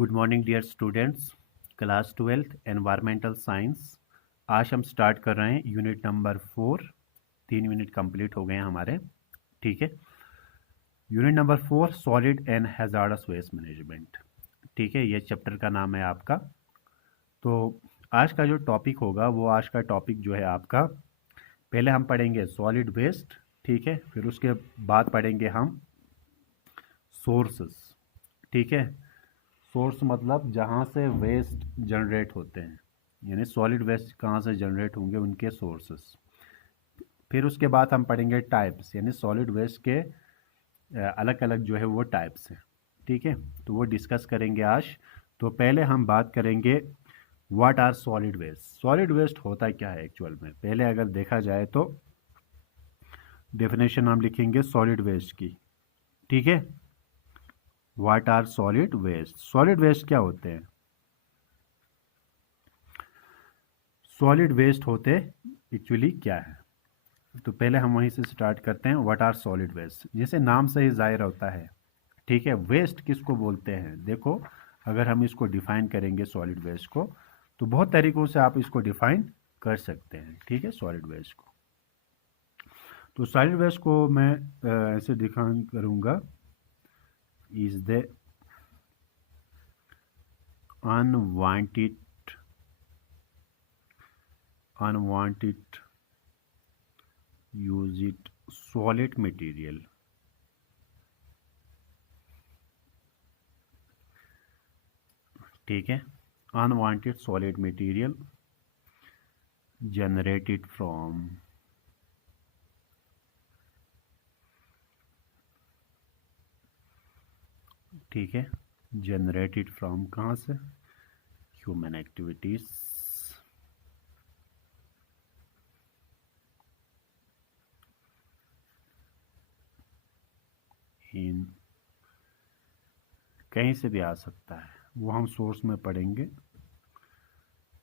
Good morning dear students, class 12th environmental science. आज हम start कर रहे हैं यूनिट नंबर 4। 3 यूनिट कंप्लीट हो गए हैं हमारे। ठीक है। Unit number 4 solid and hazardous waste management. ठीक है, ये चैप्टर का नाम है आपका। तो आज का जो टॉपिक होगा वो आज का टॉपिक जो है आपका, पहले हम पढ़ेंगे सॉलिड वेस्ट। ठीक है, फिर उसके बाद पढ़ेंगे हम सोर्सेस। ठीक है, सोर्स मतलब जहाँ से वेस्ट जनरेट होते हैं, यानी सॉलिड वेस्ट कहाँ से जनरेट होंगे उनके सोर्सेस। फिर उसके बाद हम पढ़ेंगे टाइप्स, यानी सॉलिड वेस्ट के अलग अलग जो है वो टाइप्स हैं। ठीक है, तो वो डिस्कस करेंगे आज। तो पहले हम बात करेंगे what are solid waste. Solid waste होता क्या है एक्चुअल में, पहले अगर देखा जाए तो डेफिनेशन हम लिखेंगे सॉलिड वेस्ट की। ठीक है, what are solid waste. Solid waste क्या होते हैं? सॉलिड वेस्ट होते एक्चुअली क्या है, तो पहले हम वहीं से स्टार्ट करते हैं। व्हाट आर सॉलिड वेस्ट, जैसे नाम से ही जाहिर होता है। ठीक है, वेस्ट किसको बोलते हैं? देखो, अगर हम इसको डिफाइन करेंगे सॉलिड वेस्ट को, तो बहुत तरीकों से आप इसको डिफाइन कर सकते हैं। ठीक है, सॉलिड वेस्ट को, तो सॉलिड वेस्ट को मैं ऐसे डिफाइन करूंगा, is the unwanted use it solid material ठीक है, unwanted solid material generated from ठीक है, जनरेटेड फ्रॉम कहाँ से? ह्यूमन एक्टिविटीज इन, कहीं से भी आ सकता है, वो हम सोर्स में पढ़ेंगे।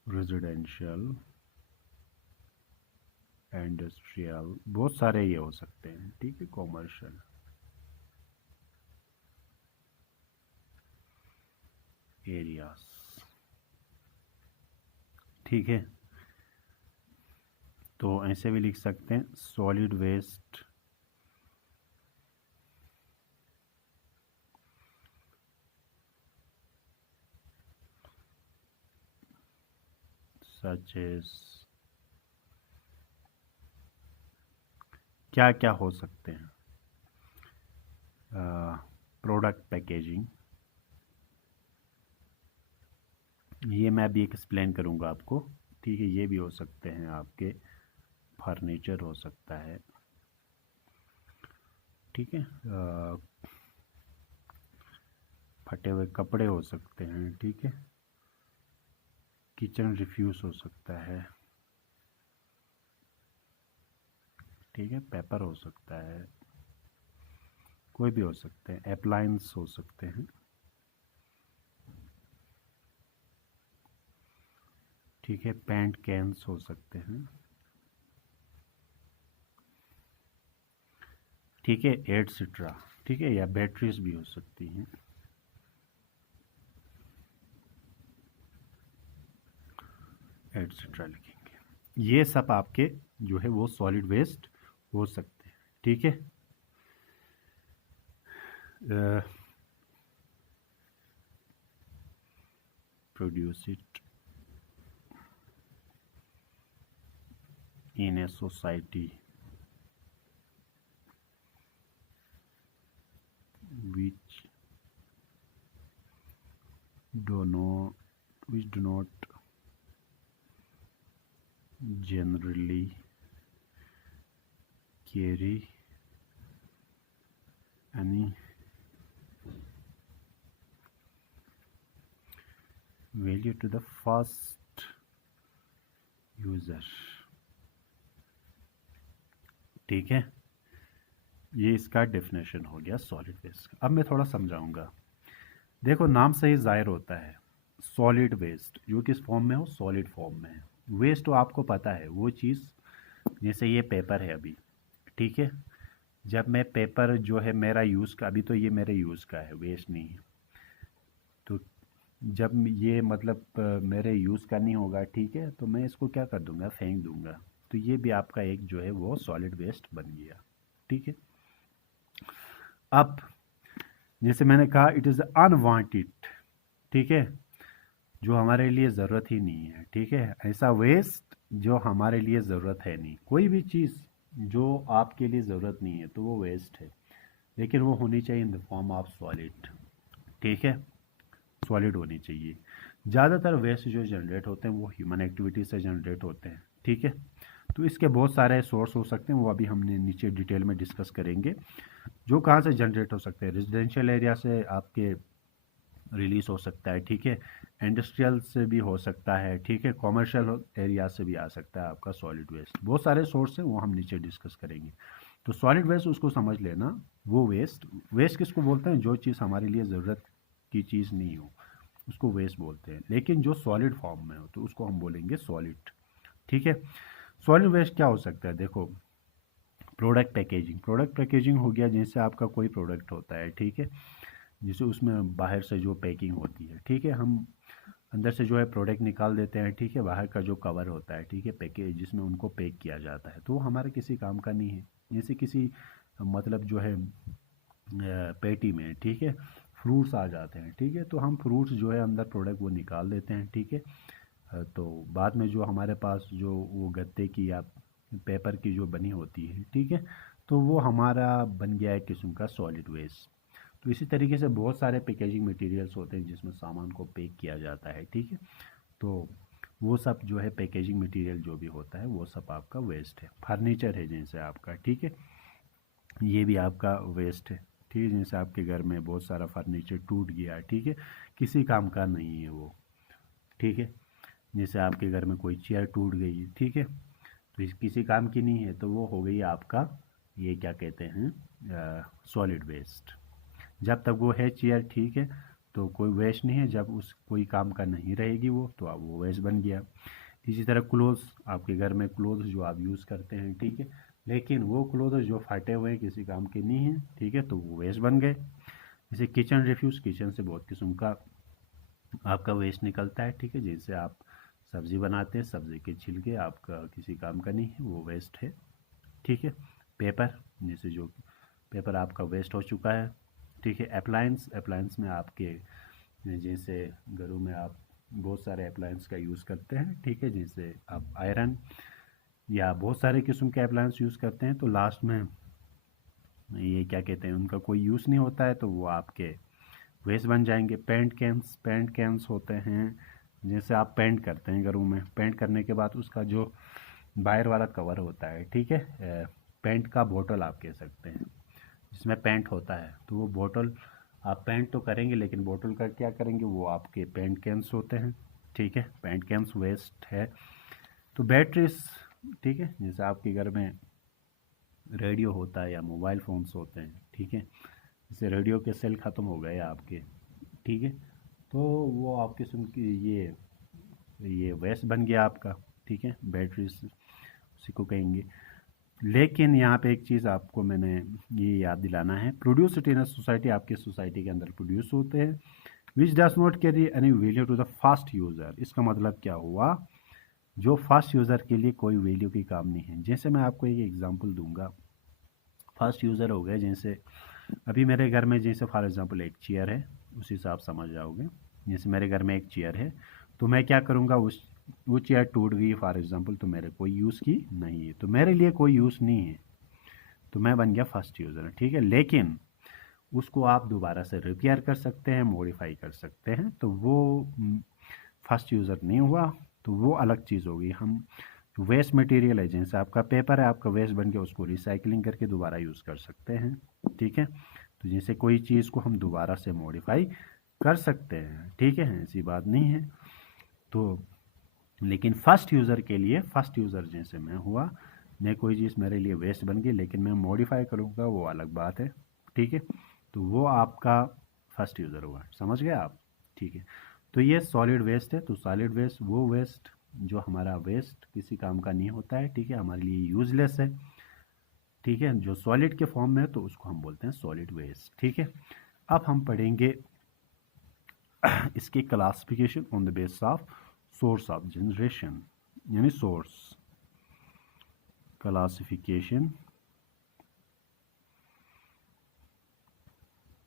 रेजिडेंशियल, इंडस्ट्रियल, बहुत सारे ये हो सकते हैं। ठीक है, कॉमर्शियल एरियाज। ठीक है, तो ऐसे भी लिख सकते हैं सॉलिड वेस्ट सच एज, क्या क्या हो सकते हैं? प्रोडक्ट पैकेजिंग, ये मैं भी एक्सप्लेन करूंगा आपको। ठीक है, ये भी हो सकते हैं आपके, फर्नीचर हो सकता है। ठीक है, फटे हुए कपड़े हो सकते हैं। ठीक है, किचन रिफ्यूज हो सकता है। ठीक है, पेपर हो सकता है, कोई भी हो सकते हैं, अप्लायंस हो सकते हैं। ठीक है, पेंट कैंस हो सकते हैं। ठीक है, एटसेट्रा। ठीक है, या बैटरीज भी हो सकती हैं। एटसेट्रा लिखेंगे। ये सब आपके जो है वो सॉलिड वेस्ट हो सकते हैं। ठीक है, produce it in a society which do not generally carry any value to the first user। ठीक है, ये इसका डेफिनेशन हो गया सॉलिड वेस्ट। अब मैं थोड़ा समझाऊंगा। देखो, नाम से ही जाहिर होता है सॉलिड वेस्ट, जो किस फॉर्म में हो? सॉलिड फॉर्म में है। वेस्ट तो आपको पता है वो चीज़, जैसे ये पेपर है अभी। ठीक है, जब मैं पेपर जो है मेरा यूज़ का, अभी तो ये मेरे यूज़ का है, वेस्ट नहीं है। तो जब ये मतलब मेरे यूज़ करनी होगा, ठीक है, तो मैं इसको क्या कर दूंगा, फेंक दूंगा। तो ये भी आपका एक जो है वो सॉलिड वेस्ट बन गया। ठीक है। अब जैसे मैंने कहा इट इज़ अनवांटेड, ठीक है, जो हमारे लिए ज़रूरत ही नहीं है। ठीक है, ऐसा वेस्ट जो हमारे लिए ज़रूरत है नहीं। कोई भी चीज़ जो आपके लिए ज़रूरत नहीं है तो वो वेस्ट है, लेकिन वो होनी चाहिए in the form of solid. ठीक है, सॉलिड होनी चाहिए। ज़्यादातर वेस्ट जो जनरेट होते हैं वो ह्यूमन एक्टिविटी से जनरेट होते हैं। ठीक है, तो इसके बहुत सारे सोर्स हो सकते हैं, वो अभी हमने नीचे डिटेल में डिस्कस करेंगे। जो कहाँ से जनरेट हो सकते हैं, रेजिडेंशियल एरिया से आपके रिलीज हो सकता है। ठीक है, इंडस्ट्रियल से भी हो सकता है। ठीक है, कॉमर्शियल एरिया से भी आ सकता है आपका सॉलिड वेस्ट। बहुत सारे सोर्स हैं, वो हम नीचे डिस्कस करेंगे। तो सॉलिड वेस्ट उसको समझ लेना, वो वेस्ट, वेस्ट किसको बोलते हैं, जो चीज़ हमारे लिए ज़रूरत की चीज़ नहीं हो उसको वेस्ट बोलते हैं, लेकिन जो सॉलिड फॉर्म में हो तो उसको हम बोलेंगे सॉलिड। ठीक है, सॉलिड वेस्ट क्या हो सकता है, देखो, प्रोडक्ट पैकेजिंग। प्रोडक्ट पैकेजिंग हो गया जैसे आपका कोई प्रोडक्ट होता है, ठीक है, जिसे उसमें बाहर से जो पैकिंग होती है, ठीक है, हम अंदर से जो है प्रोडक्ट निकाल देते हैं। ठीक है, बाहर का जो कवर होता है, ठीक है, पैकेज जिसमें उनको पैक किया जाता है, तो वो हमारे किसी काम का नहीं है। जैसे किसी मतलब जो है पेटी में, ठीक है, फ्रूट्स आ जाते हैं, ठीक है, तो हम फ्रूट्स जो है अंदर प्रोडक्ट वो निकाल देते हैं। ठीक है, तो बाद में जो हमारे पास जो वो गत्ते की या पेपर की जो बनी होती है, ठीक है, तो वो हमारा बन गया एक किस्म का सॉलिड वेस्ट। तो इसी तरीके से बहुत सारे पैकेजिंग मटेरियल्स होते हैं जिसमें सामान को पैक किया जाता है। ठीक है, तो वो सब जो है पैकेजिंग मटेरियल जो भी होता है वो सब आपका वेस्ट है। फर्नीचर है जैसे आपका, ठीक है, ये भी आपका वेस्ट है। ठीक है, जैसे आपके घर में बहुत सारा फर्नीचर टूट गया, ठीक है, किसी काम का नहीं है वो। ठीक है, जैसे आपके घर में कोई चेयर टूट गई, ठीक है, तो इस किसी काम की नहीं है, तो वो हो गई आपका, ये क्या कहते हैं, सॉलिड वेस्ट। जब तक वो है चेयर, ठीक है, तो कोई वेस्ट नहीं है। जब उस कोई काम का नहीं रहेगी वो, तो अब वो वेस्ट बन गया। इसी तरह क्लोथ्स, आपके घर में क्लोथ्स जो आप यूज़ करते हैं, ठीक है, लेकिन वो क्लोथ्स जो फटे हुए हैं किसी काम के नहीं हैं, ठीक है, तो वो वेस्ट बन गए। जैसे किचन रिफ्यूज़, किचन से बहुत किस्म का आपका वेस्ट निकलता है। ठीक है, जैसे आप सब्ज़ी बनाते हैं, सब्ज़ी के छिलके आपका किसी काम का नहीं है, वो वेस्ट है। ठीक है, पेपर, जैसे जो पेपर आपका वेस्ट हो चुका है। ठीक है, अप्लायंस, अप्लायंस में आपके जैसे घरों में आप बहुत सारे अप्लायंस का यूज़ करते हैं। ठीक है, जैसे आप आयरन या बहुत सारे किस्म के अप्लायंस यूज़ करते हैं, तो लास्ट में ये क्या कहते हैं, उनका कोई यूज़ नहीं होता है, तो वो आपके वेस्ट बन जाएंगे। पेंट कैंस, पेंट कैंस होते हैं, जैसे आप पेंट करते हैं घरों में, पेंट करने के बाद उसका जो बाहर वाला कवर होता है, ठीक है, पेंट का बोतल आप कह सकते हैं, जिसमें पेंट होता है, तो वो बोतल आप पेंट तो करेंगे, लेकिन बोतल का क्या करेंगे, वो आपके पेंट कैंस होते हैं। ठीक है, पेंट कैंस वेस्ट है। तो बैटरीज, ठीक है, जैसे आपके घर में रेडियो होता है या मोबाइल फ़ोन्स होते हैं, ठीक है, जैसे रेडियो के सेल ख़त्म हो गए आपके, ठीक है, तो वो आपके सुन की ये वेस्ट बन गया आपका। ठीक है, बैटरीज उसी को कहेंगे। लेकिन यहाँ पे एक चीज़ आपको मैंने ये याद दिलाना है, प्रोड्यूस्ड इन अ सोसाइटी, आपके सोसाइटी के अंदर प्रोड्यूस होते हैं, which does not carry any value to the first user. इसका मतलब क्या हुआ, जो फास्ट यूज़र के लिए कोई वैल्यू की काम नहीं है। जैसे मैं आपको एक एग्जांपल दूंगा, फास्ट यूज़र हो गए, जैसे अभी मेरे घर में जैसे फॉर एग्जांपल एक चेयर है, उसी से आप समझ जाओगे। जैसे मेरे घर में एक चेयर है, तो मैं क्या करूँगा, उस वो चेयर टूट गई फॉर एग्जांपल, तो मेरे कोई यूज़ की नहीं है, तो मेरे लिए कोई यूज़ नहीं है, तो मैं बन गया फर्स्ट यूज़र। ठीक है, लेकिन उसको आप दोबारा से रिपेयर कर सकते हैं, मॉडिफाई कर सकते हैं, तो वो फर्स्ट यूज़र नहीं हुआ, तो वो अलग चीज़ होगी। हम वेस्ट मटेरियल है, जैसे आपका पेपर है, आपका वेस्ट बन के उसको रिसाइकलिंग करके दोबारा यूज़ कर सकते हैं। ठीक है, तो जैसे कोई चीज़ को हम दोबारा से मॉडिफाई कर सकते हैं, ठीक है, ऐसी बात नहीं है। तो लेकिन फर्स्ट यूज़र के लिए, फर्स्ट यूज़र जैसे मैं हुआ, मैं कोई चीज़ मेरे लिए वेस्ट बन गई, लेकिन मैं मॉडिफाई करूँगा, वो अलग बात है। ठीक है, तो वो आपका फर्स्ट यूज़र हुआ, समझ गए आप। ठीक है, तो ये सॉलिड वेस्ट है। तो सॉलिड वेस्ट वो वेस्ट जो हमारा वेस्ट किसी काम का नहीं होता है, ठीक है, हमारे लिए यूजलेस है, ठीक है, जो सॉलिड के फॉर्म में है, तो उसको हम बोलते हैं सॉलिड वेस्ट। ठीक है, अब हम पढ़ेंगे इसकी classification on the base of source of generation, यानी source classification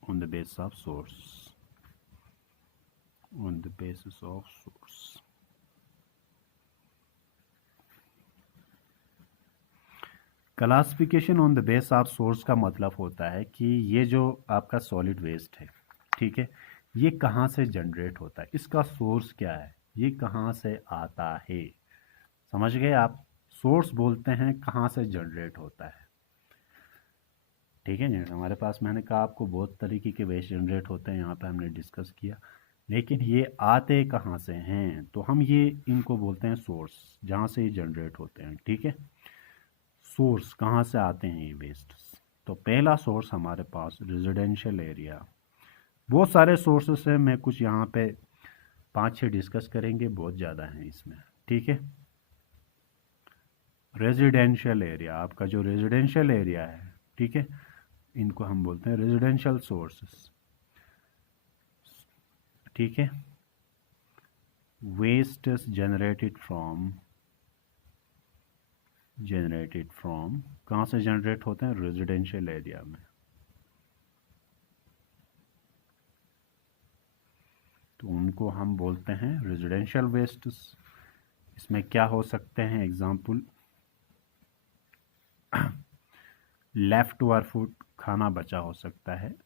on the basis of source, on the basis of source. Classification on the base of source का मतलब होता है कि ये जो आपका सॉलिड वेस्ट है, ठीक है, ये कहाँ से जनरेट होता है, इसका सोर्स क्या है, ये कहाँ से आता है। समझ गए आप, सोर्स बोलते हैं कहाँ से जनरेट होता है, ठीक है जी। हमारे पास मैंने कहा आपको बहुत तरीके के वेस्ट जनरेट होते हैं, यहाँ पे हमने डिस्कस किया, लेकिन ये आते कहाँ से हैं, तो हम ये इनको बोलते हैं सोर्स, जहाँ से ये जनरेट होते हैं, ठीक है। सोर्स कहाँ से आते हैं ये वेस्ट, तो पहला सोर्स हमारे पास रेजिडेंशियल एरिया, बहुत सारे सोर्सेस हैं, मैं कुछ यहाँ पे 5-6 डिस्कस करेंगे, बहुत ज़्यादा हैं इसमें, ठीक है। रेजिडेंशियल एरिया, आपका जो रेजिडेंशियल एरिया है, ठीक है, इनको हम बोलते हैं रेजिडेंशियल सोर्सेस, ठीक है। वेस्ट जनरेटेड फ्रॉम कहाँ से जनरेट होते हैं, रेजिडेंशियल एरिया में, तो उनको हम बोलते हैं रेजिडेंशियल वेस्ट्स। इसमें क्या हो सकते हैं एग्जाम्पल, लेफ्ट ओवर फूड, खाना बचा हो सकता है,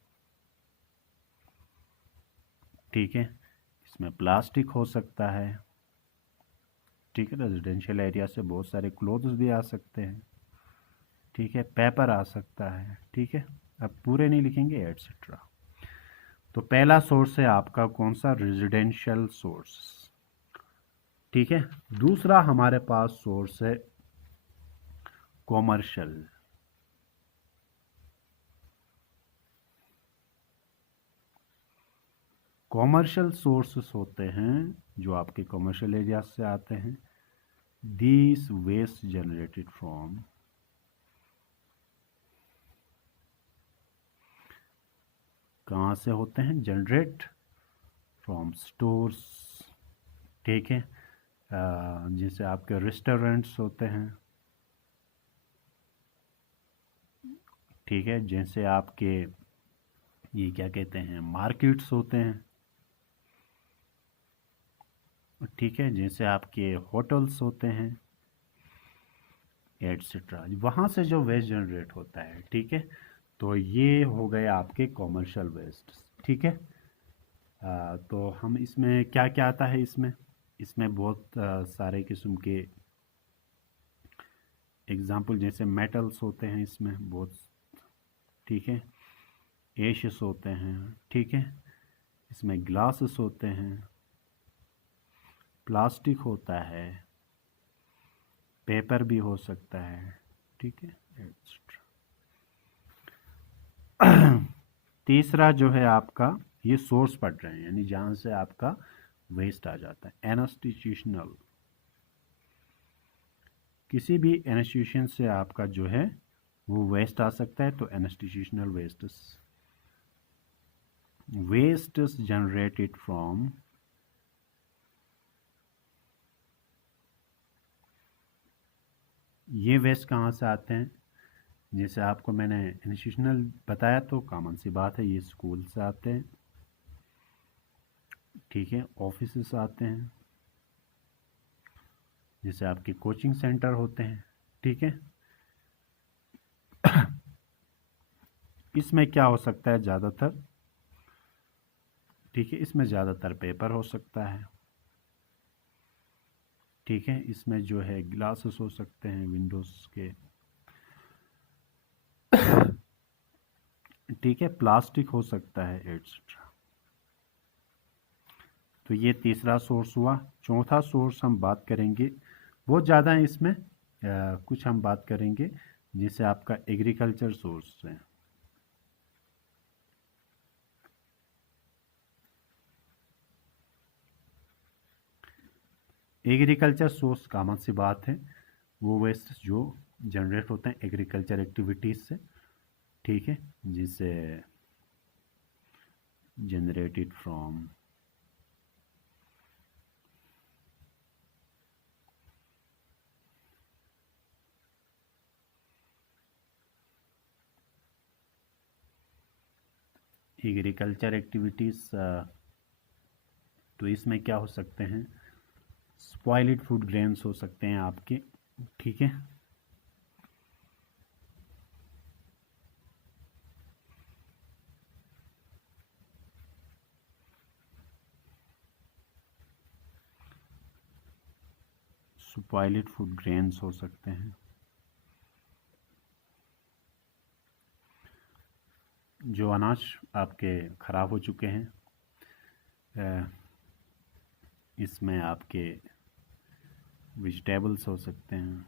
ठीक है। इसमें प्लास्टिक हो सकता है, ठीक है, रेजिडेंशियल एरिया से बहुत सारे क्लोथ्स भी आ सकते हैं, ठीक है, पेपर आ सकता है, ठीक है, अब पूरे नहीं लिखेंगे एटसेट्रा। तो पहला सोर्स है आपका कौन सा, रेजिडेंशियल सोर्स, ठीक है। दूसरा हमारे पास सोर्स है कॉमर्शियल, कॉमर्शियल सोर्सेस होते हैं जो आपके कॉमर्शियल एरिया से आते हैं। दिस वेस्ट जनरेटेड फ्रॉम, कहाँ से होते हैं, जनरेट फ्रॉम स्टोर्स, ठीक है, जैसे आपके रेस्टोरेंट्स होते हैं, ठीक है, जैसे आपके ये क्या कहते हैं, मार्केट्स होते हैं, ठीक है, जैसे आपके होटल्स होते हैं एटसेट्रा, वहाँ से जो वेस्ट जनरेट होता है, ठीक है। तो ये हो गए आपके कॉमर्शियल वेस्ट, ठीक है। तो हम इसमें क्या क्या आता है, इसमें बहुत सारे किस्म के एग्जाम्पल, जैसे मेटल्स होते हैं इसमें बहुत, ठीक है, एशेस होते हैं, ठीक है, इसमें ग्लासेस होते हैं, प्लास्टिक होता है, पेपर भी हो सकता है, ठीक है, एक्सेट्रा। तीसरा जो है आपका, ये सोर्स पढ़ रहे हैं, यानी जहाँ से आपका वेस्ट आ जाता है, इंस्टीट्यूशनल, किसी भी इंस्टीट्यूशन से आपका जो है वो वेस्ट आ सकता है, तो इंस्टीट्यूशनल वेस्ट्स जनरेटेड फ्रॉम, ये वेस्ट कहाँ से आते हैं, जैसे आपको मैंने इंस्टीट्यूशनल बताया तो कॉमन सी बात है, ये स्कूल से आते हैं, ठीक है, ऑफिस से आते हैं, जैसे आपके कोचिंग सेंटर होते हैं, ठीक है। इसमें क्या हो सकता है ज़्यादातर, ठीक है, इसमें ज़्यादातर पेपर हो सकता है, ठीक है, इसमें जो है ग्लासेस हो सकते हैं विंडोज़ के, ठीक है, प्लास्टिक हो सकता है एट्सेट्रा। तो ये तीसरा सोर्स हुआ। चौथा सोर्स हम बात करेंगे, बहुत ज़्यादा है इसमें, कुछ हम बात करेंगे, जैसे आपका एग्रीकल्चर सोर्स है, एग्रीकल्चर सोर्स कॉमन सी बात है, वो वेस्ट जो जनरेट होते हैं एग्रीकल्चर एक्टिविटीज़ से, ठीक है, जिसे जनरेटेड फ्रॉम एग्रीकल्चर एक्टिविटीज़, तो इसमें क्या हो सकते हैं, स्पॉइल्ड फूड ग्रेन्स हो सकते हैं आपके, ठीक है। स्पॉइल्ड फूड ग्रेन्स हो सकते हैं, जो अनाज आपके ख़राब हो चुके हैं। इसमें आपके वेजिटेबल्स हो सकते हैं,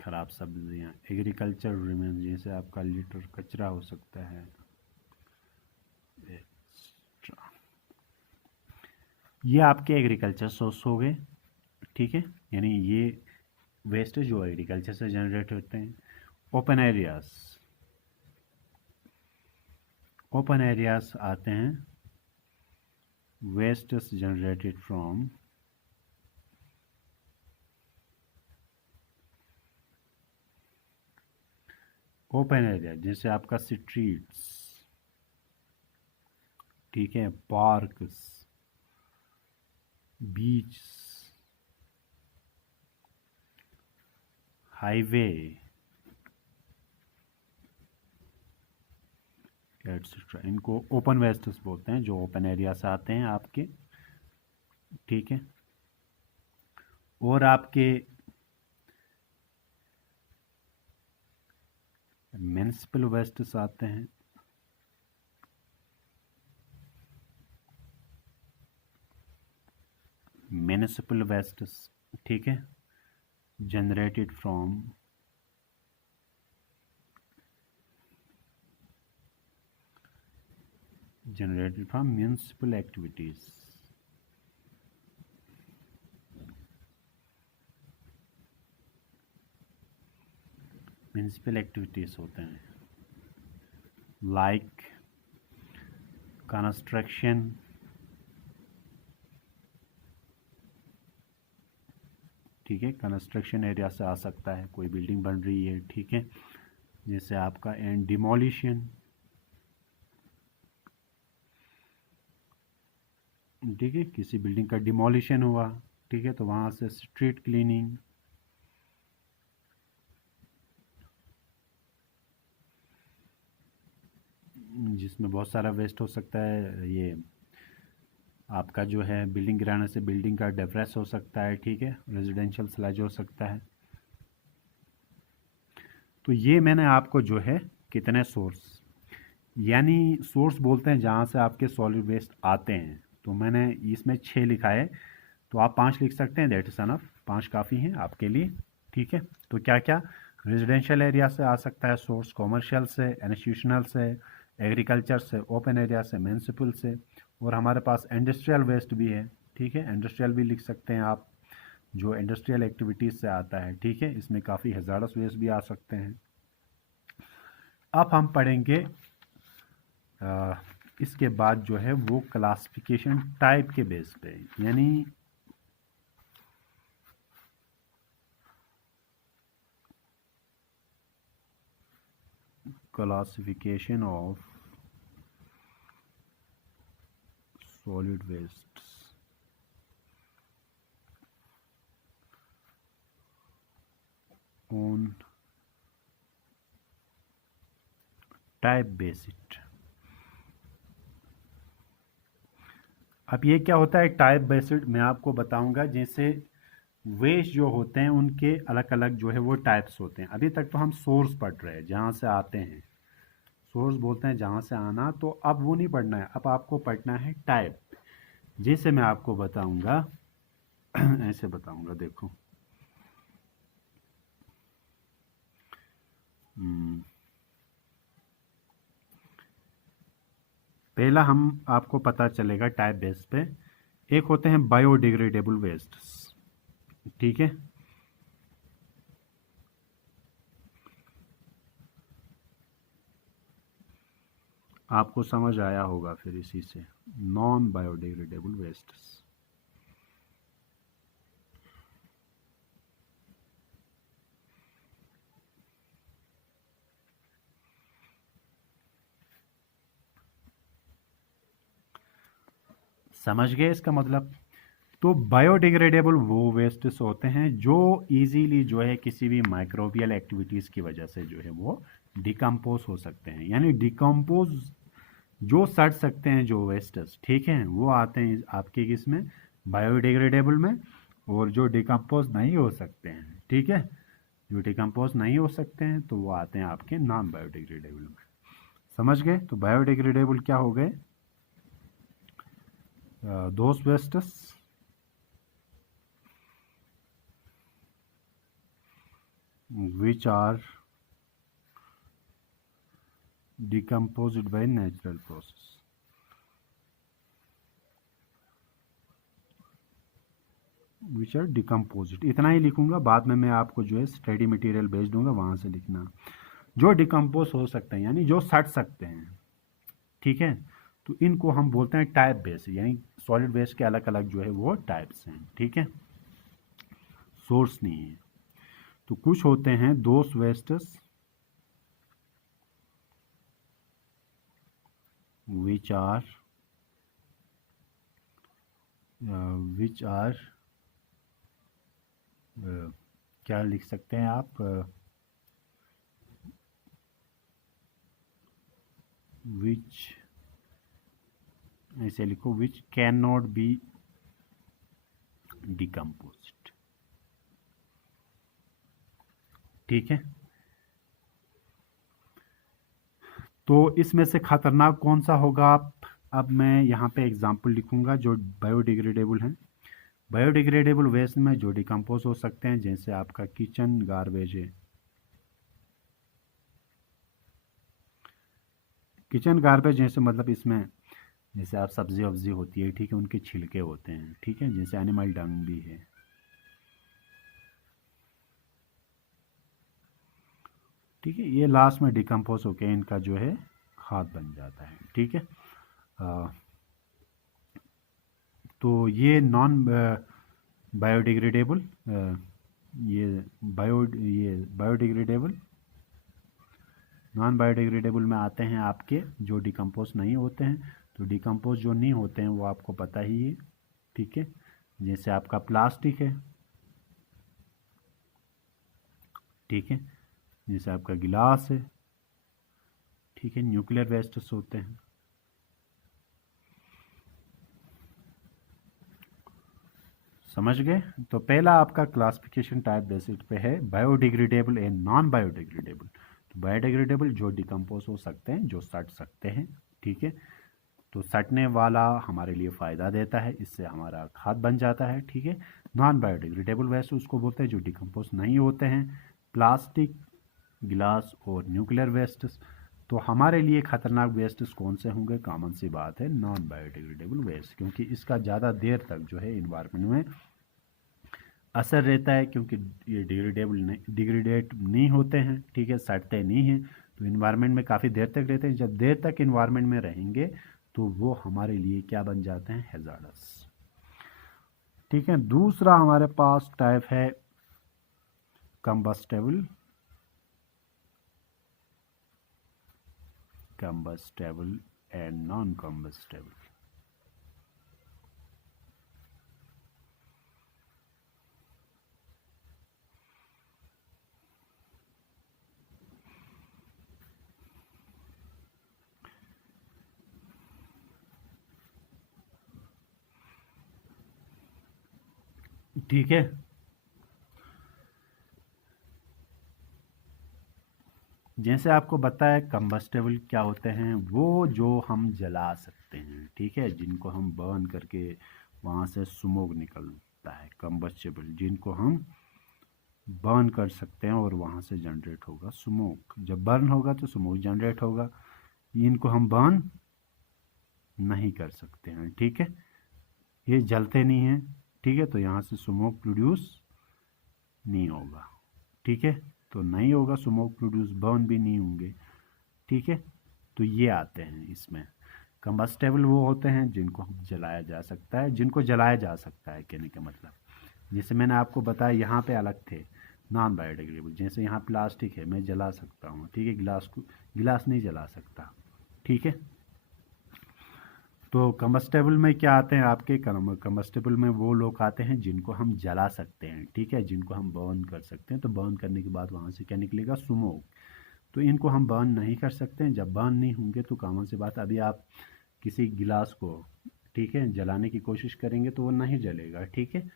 ख़राब सब्जियां, एग्रीकल्चर रिमेन जैसे आपका लिटर कचरा हो सकता है, ये आपके एग्रीकल्चर सोर्स हो गए, ठीक है। यानी ये वेस्ट जो एग्रीकल्चर से जनरेट होते हैं। ओपन एरियाज, ओपन एरियाज आते हैं waste generated from open area, जैसे आपका स्ट्रीट्स, ठीक है, पार्क्स, बीच, हाईवे एटसेट्रा, इनको ओपन वेस्ट्स बोलते हैं, जो ओपन एरिया से आते हैं आपके, ठीक है। और आपके म्युनिसिपल वेस्ट्स आते हैं, म्युनिसिपल वेस्ट्स, ठीक है, generated from municipal activities, municipal activities होते हैं, लाइक कंस्ट्रक्शन, ठीक है, कंस्ट्रक्शन एरिया से आ सकता है, कोई बिल्डिंग बन रही है, ठीक है, जैसे आपका, एंड डिमोलिशन, ठीक है, किसी बिल्डिंग का डिमोलिशन हुआ, ठीक है, तो वहाँ से स्ट्रीट क्लीनिंग, जिसमें बहुत सारा वेस्ट हो सकता है, ये आपका जो है बिल्डिंग गिराने से बिल्डिंग का डेफ्रेस हो सकता है, ठीक है, रेजिडेंशियल स्लज हो सकता है। तो ये मैंने आपको जो है कितने सोर्स, यानी सोर्स बोलते हैं जहाँ से आपके सॉलिड वेस्ट आते हैं, तो मैंने इसमें 6 लिखा है, तो आप 5 लिख सकते हैं, दैट इज अनफ, 5 काफ़ी हैं आपके लिए, ठीक है। तो क्या क्या, रेजिडेंशियल एरिया से आ सकता है सोर्स, कॉमर्शियल से, इंस्टीट्यूशनल से, एग्रीकल्चर से, ओपन एरिया से, म्यूनसिपल से, और हमारे पास इंडस्ट्रियल वेस्ट भी है, ठीक है, इंडस्ट्रियल भी लिख सकते हैं आप, जो इंडस्ट्रियल एक्टिविटीज़ से आता है, ठीक है, इसमें काफ़ी हज़ारस वेस्ट भी आ सकते हैं। अब हम पढ़ेंगे इसके बाद जो है वो क्लासिफिकेशन टाइप के बेस पे, यानी classification of solid waste on type based. अब ये क्या होता है टाइप बेसिड, मैं आपको बताऊंगा, जैसे वेस्ट जो होते हैं उनके अलग अलग जो है वो टाइप्स होते हैं। अभी तक तो हम सोर्स पढ़ रहे हैं, जहाँ से आते हैं, सोर्स बोलते हैं जहाँ से आना, तो अब वो नहीं पढ़ना है, अब आपको पढ़ना है टाइप। जैसे मैं आपको बताऊंगा ऐसे बताऊंगा, देखो, पहला हम आपको पता चलेगा टाइप बेस पे, एक होते हैं बायोडिग्रेडेबल वेस्ट, ठीक है, आपको समझ आया होगा फिर इसी से, नॉन बायोडिग्रेडेबल वेस्ट, समझ गए इसका मतलब। तो बायोडिग्रेडेबल वो वेस्ट्स होते हैं जो इजीली जो है किसी भी माइक्रोबियल एक्टिविटीज़ की वजह से जो है वो डिकम्पोज हो सकते हैं, यानी डिकम्पोज जो सड़ सकते हैं जो वेस्ट्स, ठीक है, वो आते हैं आपके किस में, बायोडिग्रेडेबल में। और जो डिकम्पोज नहीं हो सकते हैं, ठीक है, जो डिकम्पोज नहीं हो सकते हैं तो वो आते हैं आपके नॉन बायोडिग्रेडेबल में। समझ गए। तो बायोडिग्रेडेबल क्या हो गए, those wastes which are decomposed by natural process। which are decomposed, इतना ही लिखूंगा, बाद में मैं आपको जो है स्टडी मटेरियल भेज दूंगा, वहां से लिखना। जो डिकम्पोज हो सकते हैं यानी जो सड़ सकते हैं, ठीक है, तो इनको हम बोलते हैं टाइप बेस, यानी सॉलिड वेस्ट के अलग अलग जो है वो टाइप्स हैं, ठीक है, सोर्स नहीं है। तो कुछ होते हैं दोस वेस्ट्स which are क्या लिख सकते हैं आप, which, ऐसे लिखो, which cannot be decomposed, ठीक है। तो इसमें से खतरनाक कौन सा होगा, अब मैं यहाँ पे एग्जांपल लिखूंगा जो बायोडिग्रेडेबल हैं। बायोडिग्रेडेबल वेस्ट में जो डिकम्पोज हो सकते हैं, जैसे आपका किचन गार्बेज है, किचन गार्बेज जैसे मतलब इसमें जैसे आप सब्जी वब्जी होती है, ठीक है, उनके छिलके होते हैं, ठीक है, जैसे एनिमल डंग भी है, ठीक है, ये लास्ट में डिकम्पोज होके इनका जो है खाद बन जाता है, ठीक है। तो ये नॉन बायोडिग्रेडेबल, ये बायोडिग्रेडेबल, नॉन बायोडिग्रेडेबल में आते हैं आपके जो डिकम्पोज नहीं होते हैं। तो डिकम्पोज जो नहीं होते हैं वो आपको पता ही है, ठीक है, जैसे आपका प्लास्टिक है, ठीक है, जैसे आपका गिलास है, ठीक है, न्यूक्लियर वेस्ट्स होते हैं। समझ गए। तो पहला आपका क्लासिफिकेशन टाइप बेसिस पे है बायोडिग्रेडेबल एंड नॉन बायोडिग्रेडेबल। तो बायोडिग्रेडेबल जो डिकम्पोज हो सकते हैं, जो सट सकते हैं, ठीक है, तो सटने वाला हमारे लिए फ़ायदा देता है, इससे हमारा खाद बन जाता है, ठीक है। नॉन बायोडिग्रेडेबल वेस्ट उसको बोलते हैं जो डिकम्पोज नहीं होते हैं, प्लास्टिक, गिलास और न्यूक्लियर वेस्ट। तो हमारे लिए खतरनाक वेस्ट कौन से होंगे, कॉमन सी बात है नॉन बायोडिग्रेडेबल वेस्ट, क्योंकि इसका ज़्यादा देर तक जो है इन्वायरमेंट में असर रहता है, क्योंकि ये डिग्रेडेट नहीं होते हैं, ठीक है, सड़ते नहीं हैं, तो इन्वायरमेंट में काफ़ी देर तक रहते हैं। जब देर तक इन्वायरमेंट में रहेंगे तो वो हमारे लिए क्या बन जाते हैं, हैजार्डस, ठीक है। दूसरा हमारे पास टाइप है कंबस्टेबल एंड नॉन कंबस्टेबल। ठीक है, जैसे आपको बताया कंबस्टेबल क्या होते हैं, वो जो हम जला सकते हैं, ठीक है, जिनको हम बर्न करके वहाँ से स्मोक निकलता है, कंबस्टेबल जिनको हम बर्न कर सकते हैं और वहाँ से जनरेट होगा स्मोक, जब बर्न होगा तो स्मोक जनरेट होगा, इनको हम बर्न नहीं कर सकते हैं, ठीक है, ये जलते नहीं हैं, ठीक है, तो यहाँ से स्मोक प्रोड्यूस नहीं होगा, ठीक है, तो नहीं होगा स्मोक प्रोड्यूस, बर्न भी नहीं होंगे, ठीक है। तो ये आते हैं इसमें। कंबस्टेबल वो होते हैं जिनको जलाया जा सकता है, जिनको जलाया जा सकता है कहने का मतलब, जैसे मैंने आपको बताया यहाँ पे अलग थे नॉन बायोडिग्रेडेबल, जैसे यहाँ प्लास्टिक है मैं जला सकता हूँ, ठीक है, गिलास नहीं जला सकता, ठीक है। तो कम्बस्टेबल में क्या आते हैं आपके, कम्बस्टेबल में वो लोग आते हैं जिनको हम जला सकते हैं, ठीक है, जिनको हम बर्न कर सकते हैं। तो बर्न करने के बाद वहाँ से क्या निकलेगा, स्मोक। तो इनको हम बर्न नहीं कर सकते हैं। जब बर्न नहीं होंगे तो कॉमन सी बात, अभी आप किसी गिलास को, ठीक है, जलाने की कोशिश करेंगे तो वो नहीं जलेगा, ठीक है,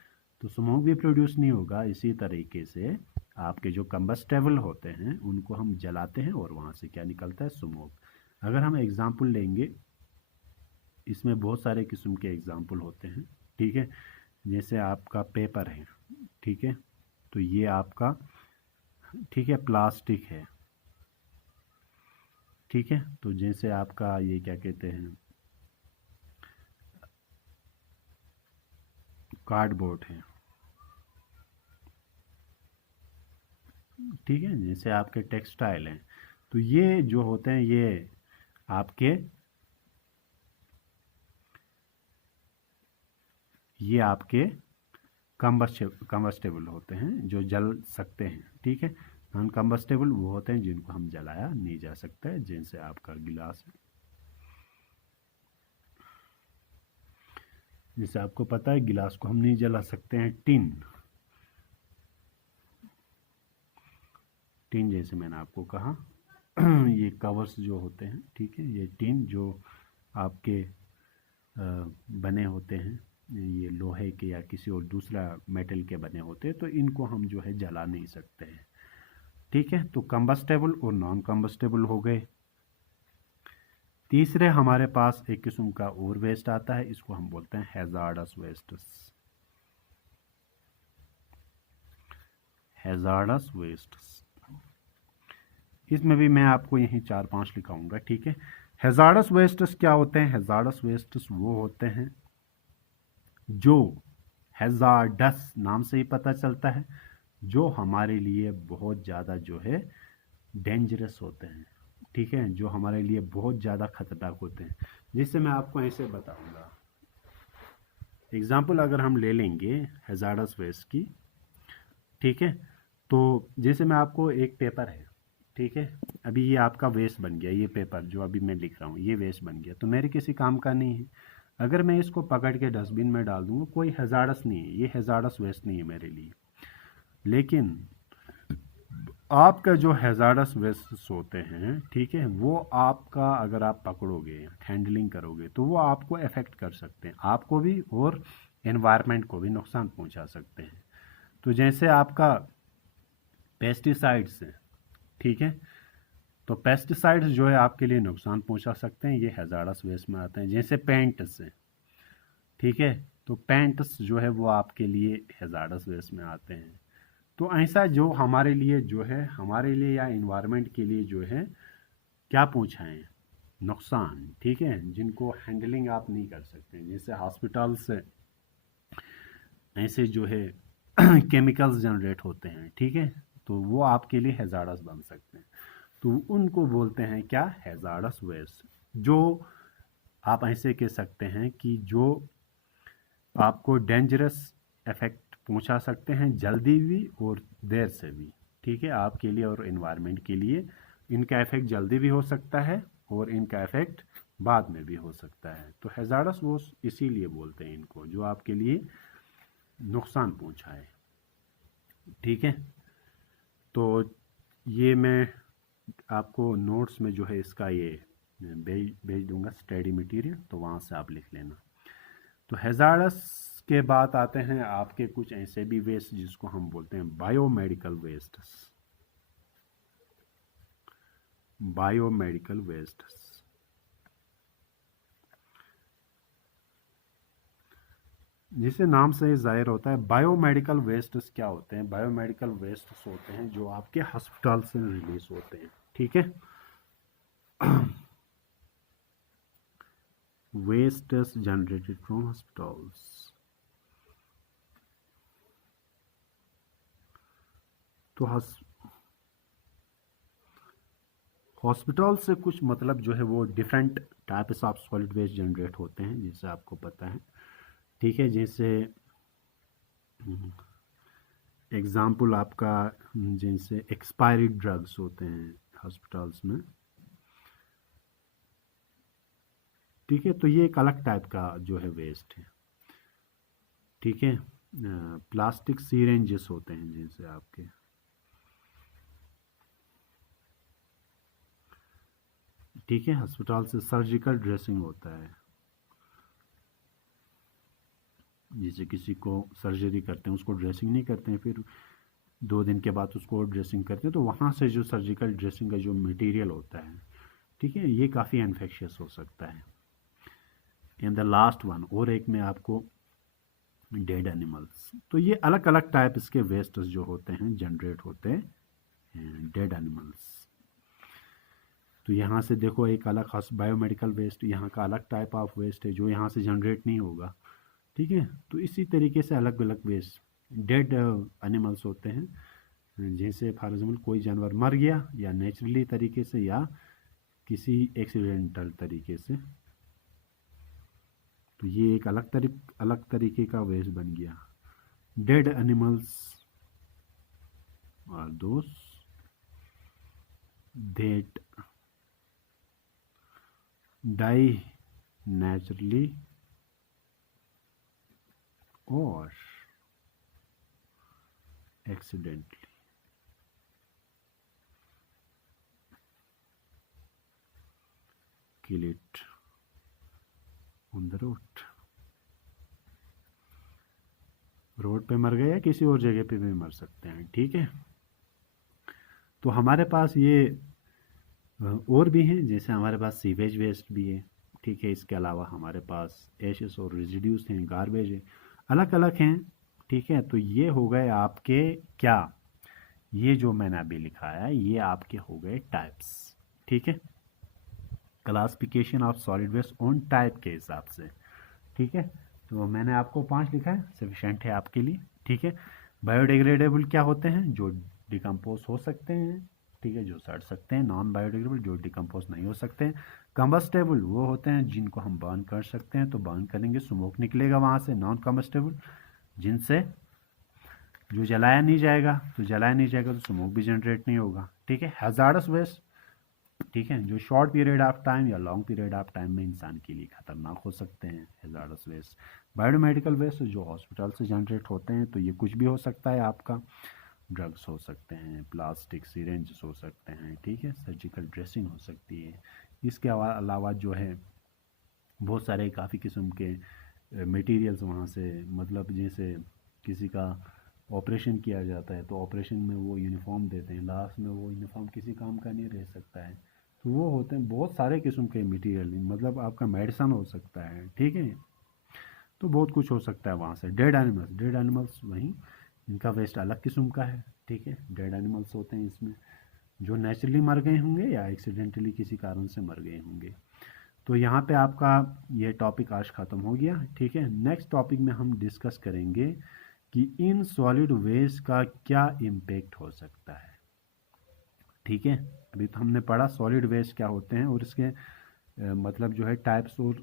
तो स्मोक भी प्रोड्यूस नहीं होगा। इसी तरीके से आपके जो कम्बस्टेबल होते हैं उनको हम जलाते हैं और वहाँ से क्या निकलता है, स्मोक। अगर हम एग्जाम्पल लेंगे, इसमें बहुत सारे किस्म के एग्जाम्पल होते हैं, ठीक है। जैसे आपका पेपर है, ठीक है, तो ये आपका, ठीक है, प्लास्टिक है, ठीक है, तो जैसे आपका ये क्या कहते हैं, कार्डबोर्ड है, ठीक है, जैसे आपके टेक्सटाइल हैं। तो ये जो होते हैं आपके ये आपके कम्बस्टेबल होते हैं जो जल सकते हैं, ठीक है। नॉन कम्बस्टेबल वो होते हैं जिनको हम जलाया नहीं जा सकता है, जैसे आपका गिलास है। जैसे आपको पता है गिलास को हम नहीं जला सकते हैं। टिन, टिन जैसे मैंने आपको कहा ये कवर्स जो होते हैं, ठीक है, ये टिन जो आपके बने होते हैं, ये लोहे के या किसी और दूसरा मेटल के बने होते हैं, तो इनको हम जो है जला नहीं सकते हैं, ठीक है। तो कंबस्टेबल और नॉन कंबस्टेबल हो गए। तीसरे हमारे पास एक किस्म का और वेस्ट आता है, इसको हम बोलते हैं हैजार्डस वेस्ट्स। हैजार्डस वेस्ट्स, इसमें भी मैं आपको यहीं 4-5 लिखाऊंगा, ठीक है। हैजार्डस वेस्ट्स क्या होते हैं, हैजार्डस वेस्ट्स वो होते हैं जो, हैजार्डस नाम से ही पता चलता है, जो हमारे लिए बहुत ज़्यादा जो है डेंजरस होते हैं, ठीक है, जो हमारे लिए बहुत ज़्यादा खतरनाक होते हैं। जिससे मैं आपको ऐसे बताऊंगा, एग्जाम्पल अगर हम ले लेंगे हैजार्डस वेस्ट की, ठीक है, तो जैसे मैं आपको एक पेपर है, ठीक है, अभी ये आपका वेस्ट बन गया, ये पेपर जो अभी मैं लिख रहा हूँ ये वेस्ट बन गया, तो मेरे किसी काम का नहीं है। अगर मैं इसको पकड़ के डस्टबिन में डाल दूंगा, कोई हैजार्डस नहीं है, ये हैजार्डस वेस्ट नहीं है मेरे लिए। लेकिन आपका जो हैजार्डस वेस्ट होते हैं, ठीक है, वो आपका अगर आप पकड़ोगे, हैंडलिंग करोगे, तो वो आपको अफेक्ट कर सकते हैं, आपको भी और एनवायरनमेंट को भी नुकसान पहुंचा सकते हैं। तो जैसे आपका पेस्टिसाइड्स हैं, ठीक है, तो पेस्टिसाइड्स जो है आपके लिए नुकसान पहुंचा सकते हैं, ये हैजार्डस वेस्ट में आते हैं। जैसे पेंट्स हैं, ठीक है, तो पेंट्स जो है वो आपके लिए हैजार्डस वेस्ट में आते हैं। तो ऐसा जो हमारे लिए जो है, हमारे लिए या इन्वायरमेंट के लिए जो है क्या पहुंचाएं, नुकसान, ठीक है, जिनको हैंडलिंग आप नहीं कर सकते। जैसे हॉस्पिटल से ऐसे जो है केमिकल्स जनरेट होते हैं, ठीक है, तो वो आपके लिए हैजार्डस बन सकते हैं। तो उनको बोलते हैं क्या, हैजार्डस वेस्ट, जो आप ऐसे कह सकते हैं कि जो आपको डेंजरस इफेक्ट पहुंचा सकते हैं, जल्दी भी और देर से भी, ठीक है, आपके लिए और इन्वायरमेंट के लिए। इनका इफेक्ट जल्दी भी हो सकता है और इनका इफेक्ट बाद में भी हो सकता है। तो हैजार्डस वो इसीलिए बोलते हैं इनको, जो आपके लिए नुकसान पहुंचाए, ठीक है। तो ये मैं आपको नोट्स में जो है इसका ये भेज दूंगा स्टडी मटेरियल, तो वहाँ से आप लिख लेना। तो हैजार्डस के बाद आते हैं आपके कुछ ऐसे भी वेस्ट जिसको हम बोलते हैं बायोमेडिकल वेस्ट। बायोमेडिकल वेस्ट, जिसे नाम से जाहिर होता है, बायोमेडिकल वेस्ट्स क्या होते हैं, बायोमेडिकल वेस्ट्स होते हैं जो आपके हॉस्पिटल से रिलीज होते हैं, ठीक है। वेस्ट्स जनरेटेड फ्रॉम हॉस्पिटल्स, तो हॉस्पिटल से कुछ मतलब जो है वो different types of solid waste generate होते हैं, जैसे आपको पता है, ठीक है। जैसे एग्जाम्पल आपका, जैसे एक्सपायरी ड्रग्स होते हैं हॉस्पिटल्स में, ठीक है। तो ये एक अलग टाइप का जो है वेस्ट है, ठीक है। प्लास्टिक सीरेंजेस होते हैं जिनसे आपके, ठीक है। अस्पताल से सर्जिकल ड्रेसिंग होता है, जैसे किसी को सर्जरी करते हैं उसको ड्रेसिंग नहीं करते हैं, फिर 2 दिन के बाद उसको ड्रेसिंग करते हैं, तो वहाँ से जो सर्जिकल ड्रेसिंग का जो मटेरियल होता है, ठीक है, ये काफ़ी इन्फेक्शियस हो सकता है। इन द लास्ट वन, और एक में आपको डेड एनिमल्स, तो ये अलग अलग टाइप इसके वेस्ट जो होते हैं जनरेट होते हैं डेड एनिमल्स। तो यहाँ से देखो एक अलग खास बायोमेडिकल वेस्ट, यहाँ का अलग टाइप ऑफ वेस्ट है जो यहाँ से जनरेट नहीं होगा, ठीक है। तो इसी तरीके से अलग अलग वेस्ट डेड एनिमल्स होते हैं, जैसे फॉर एग्जाम्पल कोई जानवर मर गया या नेचुरली तरीके से या किसी एक्सीडेंटल तरीके से, तो ये एक अलग तरीके का वेस्ट बन गया। Dead animals are those that die naturally और accidentally. Kill it on the road. Road पे मर गए या किसी और जगह पे भी मर सकते हैं, ठीक है। तो हमारे पास ये और भी हैं, जैसे हमारे पास सीवेज वेस्ट भी है, ठीक है। इसके अलावा हमारे पास एशेस और रेजिड्यूज हैं, गार्बेज है, अलग अलग हैं, ठीक है। तो ये हो गए आपके क्या, ये जो मैंने अभी लिखा है ये आपके हो गए टाइप्स, ठीक है। Classification of solid waste on type के हिसाब से, ठीक है। तो मैंने आपको 5 लिखा है, सफिशेंट है आपके लिए, ठीक है। बायोडिग्रेडेबल क्या होते हैं, जो डिकम्पोज हो सकते हैं, ठीक है, जो सड़ सकते हैं। नॉन बायोडिग्रेडेबल जो डिकम्पोज नहीं हो सकते हैं। कम्बस्टेबल वो होते हैं जिनको हम बर्न कर सकते हैं, तो बर्न करेंगे स्मोक निकलेगा वहाँ से। नॉन कम्बस्टेबल जिनसे जो जलाया नहीं जाएगा, तो जलाया नहीं जाएगा तो स्मोक भी जनरेट नहीं होगा, ठीक है। हैजार्डस वेस्ट, ठीक है, जो शॉर्ट पीरियड ऑफ टाइम या लॉन्ग पीरियड ऑफ टाइम में इंसान के लिए खतरनाक हो सकते हैं, हैजार्डस वेस्ट। बायोमेडिकल वेस्ट जो हॉस्पिटल से जनरेट होते हैं, तो ये कुछ भी हो सकता है आपका, ड्रग्स हो सकते हैं, प्लास्टिक सिरेंज हो सकते हैं, ठीक है, सर्जिकल ड्रेसिंग हो सकती है। इसके अलावा जो है बहुत सारे काफ़ी किस्म के मटेरियल्स वहाँ से, मतलब जैसे किसी का ऑपरेशन किया जाता है तो ऑपरेशन में वो यूनिफॉर्म देते हैं, लास्ट में वो यूनिफॉर्म किसी काम का नहीं रह सकता है, तो वो होते हैं बहुत सारे किस्म के मटेरियल, मतलब आपका मेडिसन हो सकता है, ठीक है। तो बहुत कुछ हो सकता है वहाँ से। डेड एनिमल्स वहीं, इनका वेस्ट अलग किस्म का है, ठीक है। डेड एनिमल्स होते हैं इसमें जो नेचुरली मर गए होंगे या एक्सीडेंटली किसी कारण से मर गए होंगे। तो यहाँ पे आपका ये टॉपिक आज ख़त्म हो गया, ठीक है। नेक्स्ट टॉपिक में हम डिस्कस करेंगे कि इन सॉलिड वेस्ट का क्या इम्पैक्ट हो सकता है, ठीक है। अभी तो हमने पढ़ा सॉलिड वेस्ट क्या होते हैं और इसके मतलब जो है टाइप्स और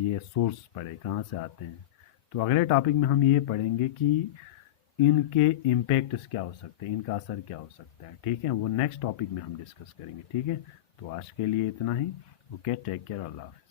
ये सोर्स पढ़े कहाँ से आते हैं। तो अगले टॉपिक में हम ये पढ़ेंगे कि इनके इम्पैक्ट्स क्या हो सकते हैं, इनका असर क्या हो सकता है, ठीक है। वो नेक्स्ट टॉपिक में हम डिस्कस करेंगे, ठीक है। तो आज के लिए इतना ही। ओके, टेक केयर, अल्लाह हाफ़िज़।